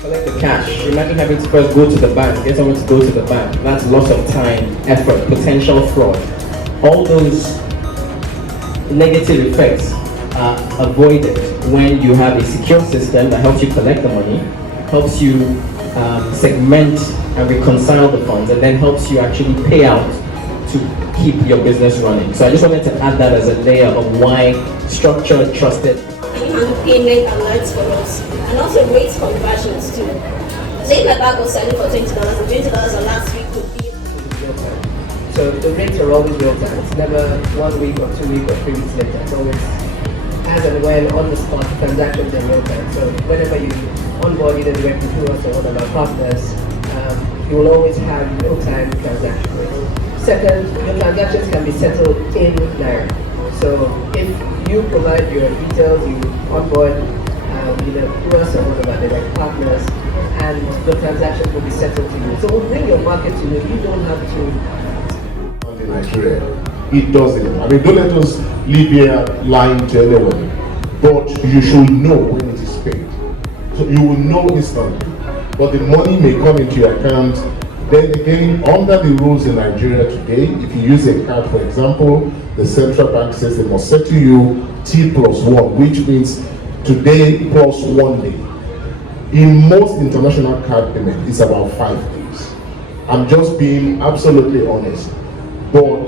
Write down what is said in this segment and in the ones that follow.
Collect the cash. Imagine having to first go to the bank, get someone to go to the bank. That's loss of time, effort, potential fraud. All those negative effects are avoided when you have a secure system that helps you collect the money, helps you segment and reconcile the funds, and then helps you actually pay out to keep your business running. So I just wanted to add that as a layer of why structured, trusted payment alerts for us, and also rates conversions too. Say my bag was selling for $20 and $20 last week could be. So the rates are always real time. It's never 1 week or 2 weeks or 3 weeks later. It's always as and when on the spot transactions in real time. So whenever you onboard either directly to us or one of our partners, you will always have real time transaction rates. Second, your transactions can be settled in Naira. So if you provide your details, you onboard either through us or one of our direct partners, and the transactions will be settled to you. So we'll bring your market to you. You don't have to. In Nigeria, it doesn't. I mean, don't let us live here lying to anyone. But you should know when it is paid. So you will know instantly. But the money may come into your account. Then again, under the rules in Nigeria today, if you use a card, for example, the central bank says they must settle you T+1, which means today plus 1 day. In most international card payment, it's about 5 days. I'm just being absolutely honest. But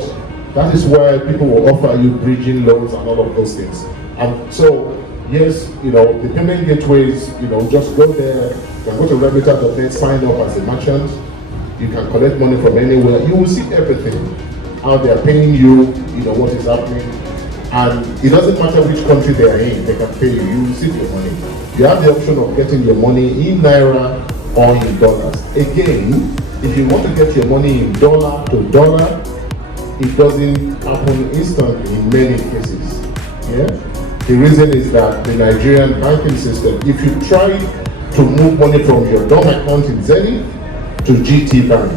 that is why people will offer you bridging loans and all of those things. And so, yes, the payment gateways, just go there, you can go to Remitr.net, sign up as a merchant. You can collect money from anywhere. You will see everything. How they are paying you, what is happening. And it doesn't matter which country they are in, they can pay you. You will receive your money. You have the option of getting your money in Naira or in dollars. Again, if you want to get your money in dollar to dollar, it doesn't happen instantly in many cases. Yeah? The reason is that the Nigerian banking system, if you try to move money from your DOM account in Zenith to GT Bank,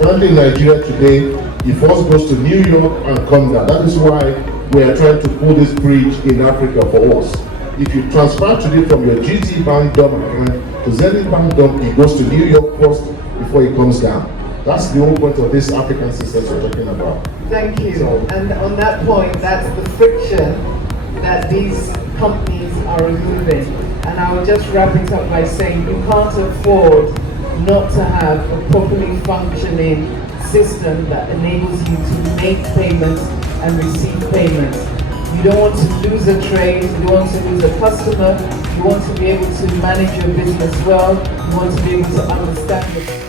currently in Nigeria today, it first goes to New York and comes down. That is why we are trying to pull this bridge in Africa for us. If you transfer today from your GT Bank DOM account to Zenith Bank DOM, it goes to New York first before it comes down. That's the whole point of this African system we're talking about. Thank you. And on that point, that's the friction that these companies are removing. And I will just wrap it up by saying you can't afford not to have a properly functioning system that enables you to make payments and receive payments. You don't want to lose a trade, you don't want to lose a customer, you want to be able to manage your business well, you want to be able to understand it.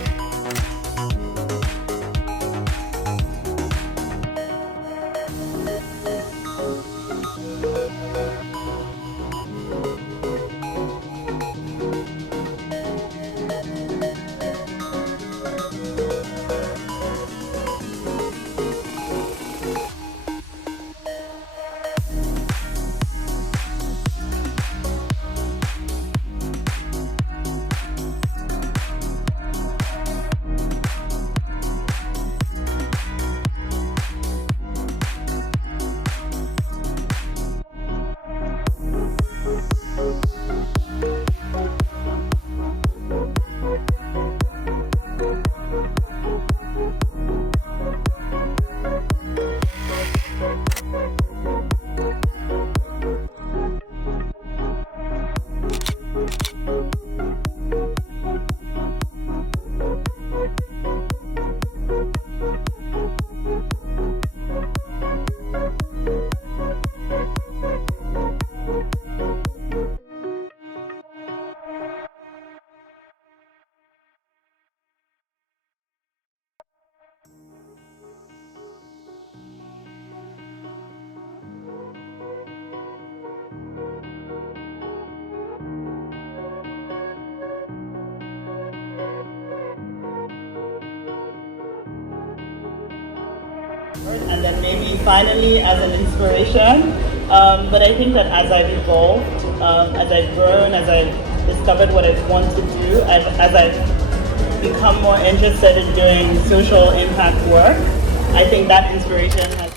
and then maybe finally as an inspiration. But I think that as I've evolved, as I've grown, as I've discovered what I want to do, as I've become more interested in doing social impact work, I think that inspiration has